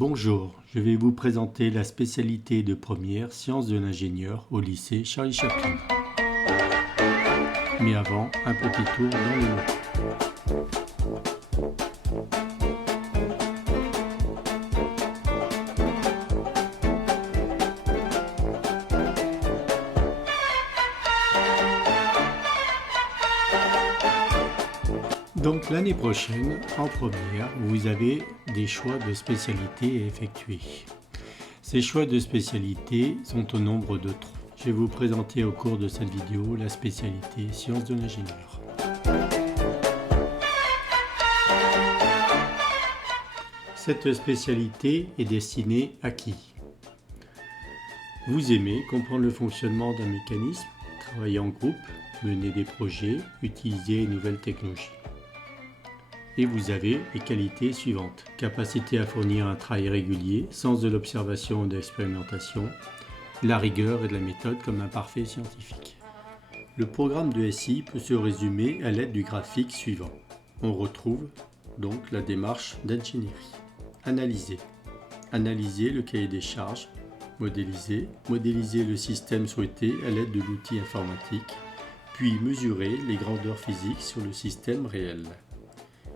Bonjour, je vais vous présenter la spécialité de première sciences de l'ingénieur au lycée Charlie Chaplin. Mais avant, un petit tour dans le mots. Donc l'année prochaine, en première, vous avez des choix de spécialités à effectuer. Ces choix de spécialités sont au nombre de 3. Je vais vous présenter au cours de cette vidéo la spécialité sciences de l'ingénieur. Cette spécialité est destinée à qui? Vous aimez comprendre le fonctionnement d'un mécanisme, travailler en groupe, mener des projets, utiliser une nouvelle technologie. Et vous avez les qualités suivantes. Capacité à fournir un travail régulier, sens de l'observation et de l'expérimentation, la rigueur et de la méthode comme un parfait scientifique. Le programme de SI peut se résumer à l'aide du graphique suivant. On retrouve donc la démarche d'ingénierie. Analyser. Analyser le cahier des charges. Modéliser. Modéliser le système souhaité à l'aide de l'outil informatique. Puis mesurer les grandeurs physiques sur le système réel.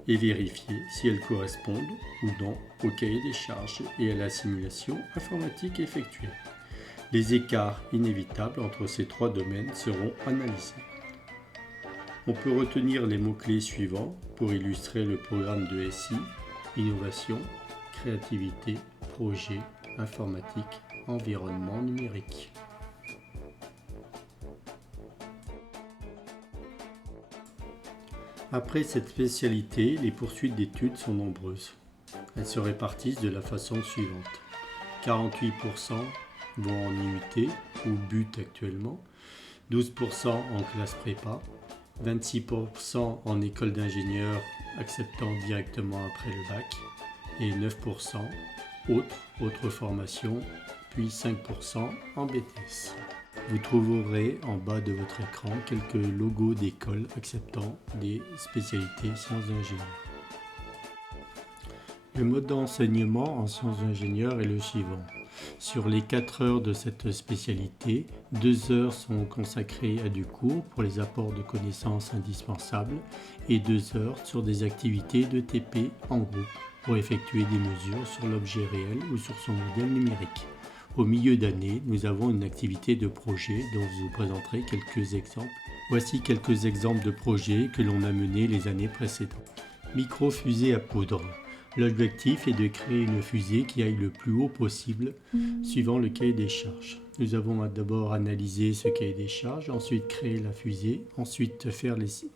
Et vérifier si elles correspondent ou non au cahier des charges et à la simulation informatique effectuée. Les écarts inévitables entre ces trois domaines seront analysés. On peut retenir les mots-clés suivants pour illustrer le programme de SI: innovation, créativité, projet, informatique, environnement numérique. Après cette spécialité, les poursuites d'études sont nombreuses. Elles se répartissent de la façon suivante. 48% vont en IUT ou BUT actuellement, 12% en classe prépa, 26% en école d'ingénieur acceptant directement après le bac et 9% autres formations, puis 5% en BTS. Vous trouverez en bas de votre écran quelques logos d'écoles acceptant des spécialités sciences d'ingénieur. Le mode d'enseignement en sciences d'ingénieur est le suivant. Sur les 4 heures de cette spécialité, 2 heures sont consacrées à du cours pour les apports de connaissances indispensables et 2 heures sur des activités de TP en groupe pour effectuer des mesures sur l'objet réel ou sur son modèle numérique. Au milieu d'année, nous avons une activité de projet dont je vous présenterai quelques exemples. Voici quelques exemples de projets que l'on a menés les années précédentes. Micro-fusée à poudre. L'objectif est de créer une fusée qui aille le plus haut possible suivant le cahier des charges. Nous avons d'abord analysé ce cahier des charges, ensuite créé la fusée, ensuite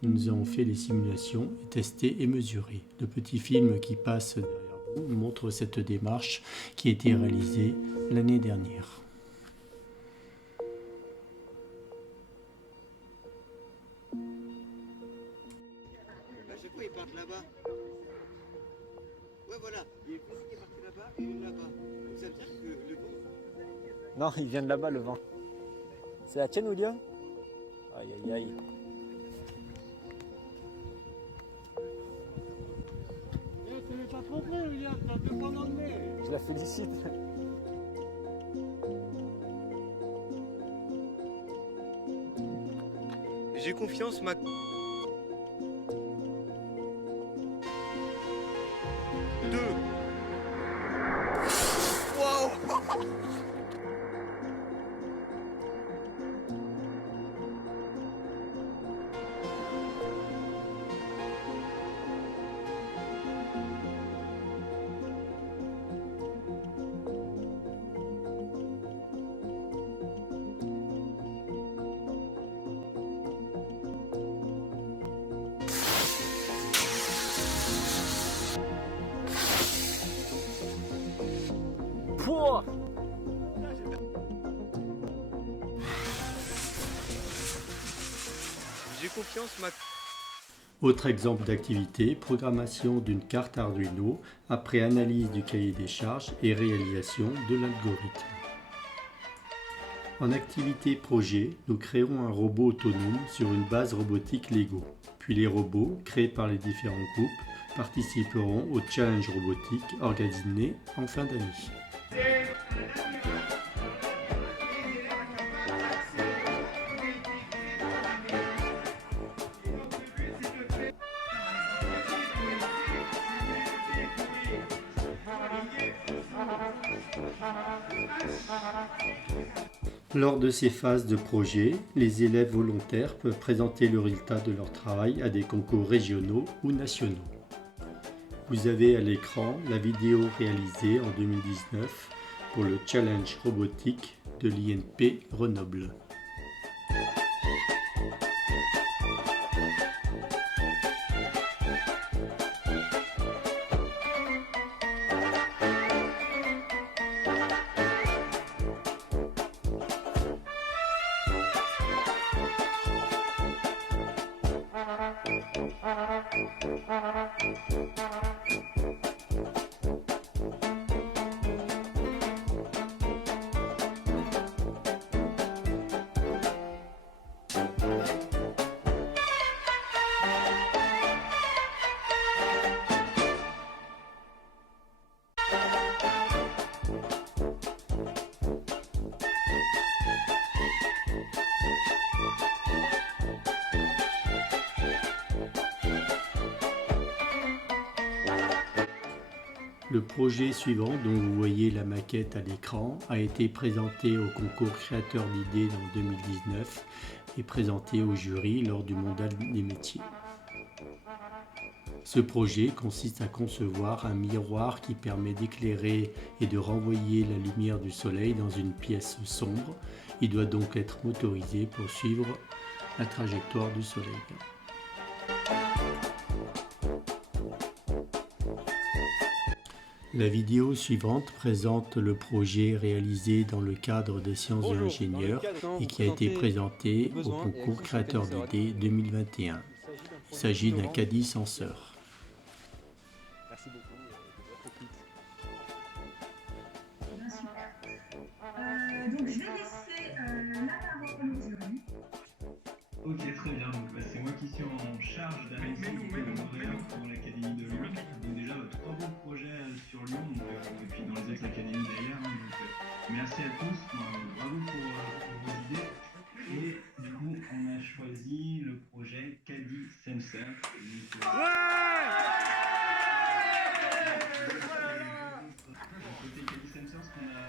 nous avons fait les simulations, testé et mesuré. Le petit film qui passe derrière vous montre cette démarche qui a été réalisée l'année dernière. À chaque fois, ils partent là-bas. Ouais, voilà. Il y a une fusée qui est partie là-bas et une là-bas. Donc ça veut dire que le vent. Non, il vient de là-bas le vent. C'est la tienne, William? Aïe aïe aïe. Tu n'es pas trompé, William, t'as fait pas l'emmener. Je la félicite. J'ai confiance, ma. Deux. Waouh. Pouah! J'ai confiance, ma. Autre exemple d'activité, programmation d'une carte Arduino après analyse du cahier des charges et réalisation de l'algorithme. En activité projet, nous créons un robot autonome sur une base robotique Lego. Puis les robots, créés par les différents groupes, participeront au challenge robotique organisé en fin d'année. Lors de ces phases de projet, les élèves volontaires peuvent présenter le résultat de leur travail à des concours régionaux ou nationaux. Vous avez à l'écran la vidéo réalisée en 2019 pour le challenge robotique de l'INP Grenoble. Le projet suivant, dont vous voyez la maquette à l'écran, a été présenté au concours Créateur d'idées en 2019 et présenté au jury lors du Mondial des métiers. Ce projet consiste à concevoir un miroir qui permet d'éclairer et de renvoyer la lumière du soleil dans une pièce sombre. Il doit donc être motorisé pour suivre la trajectoire du soleil. La vidéo suivante présente le projet réalisé dans le cadre des sciences de l'ingénieur et qui a été présenté au concours Créateur d'idées 2021. Il s'agit d'un caddie senseur. Merci beaucoup de votre écoute. Super. Donc je vais laisser la parole au jury. Ok, très bien. Donc, c'est moi qui suis en charge d'analyser le lauréat pour l'Académie de Lyon. Donc déjà, 3 beaux projets sur Lyon, et puis dans les autres académies d'ailleurs. Merci à tous, bravo pour vos idées. Et du coup, on a choisi le projet Caddie Sensor.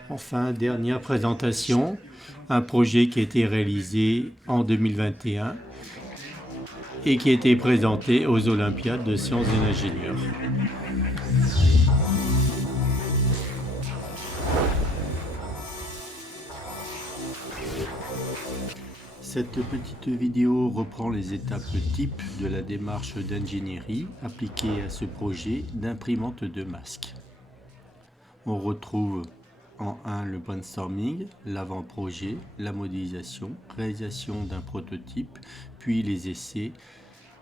Enfin, dernière présentation, un projet qui a été réalisé en 2021 et qui a été présenté aux Olympiades de sciences de l'ingénieur. Cette petite vidéo reprend les étapes types de la démarche d'ingénierie appliquée à ce projet d'imprimante de masques. On retrouve en 1 le brainstorming, l'avant-projet, la modélisation, réalisation d'un prototype, puis les essais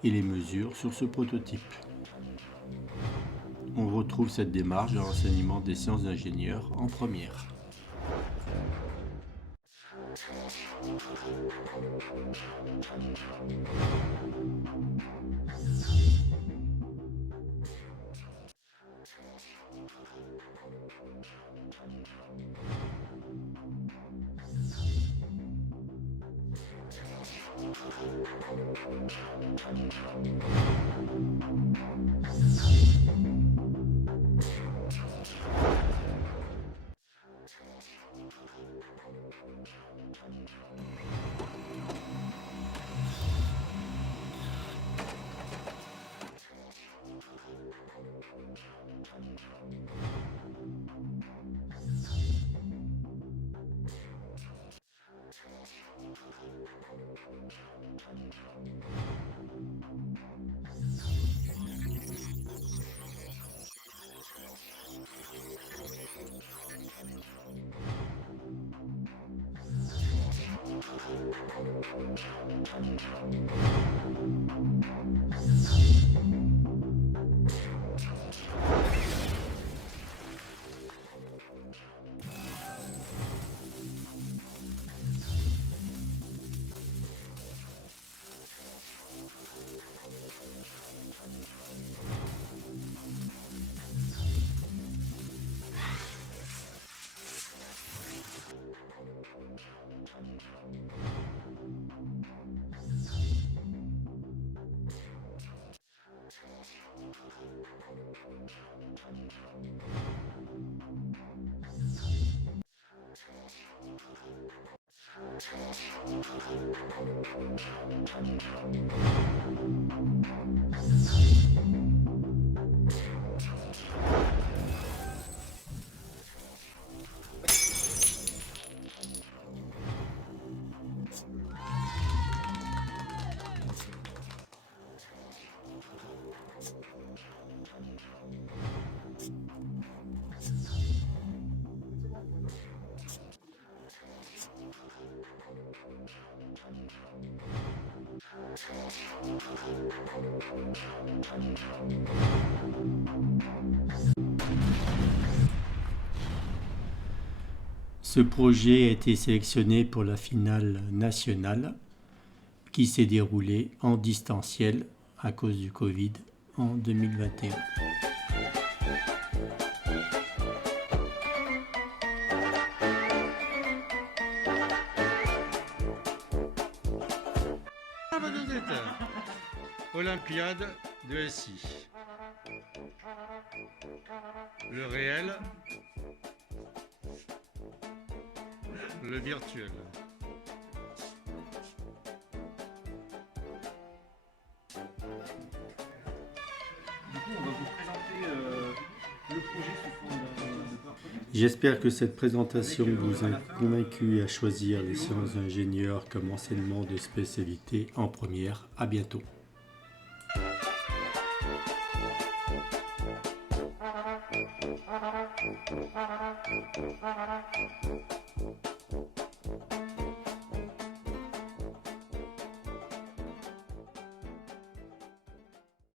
et les mesures sur ce prototype. On retrouve cette démarche dans l'enseignement des sciences d'ingénieur en première. Ce projet a été sélectionné pour la finale nationale qui s'est déroulée en distanciel à cause du Covid en 2021. Olympiade de SI. Le réel, le virtuel. Du coup, on va vous présenter le projet sous forme de PowerPoint. J'espère que cette présentation vous a convaincu à choisir les sciences d'ingénieur comme enseignement de spécialité en première. À bientôt.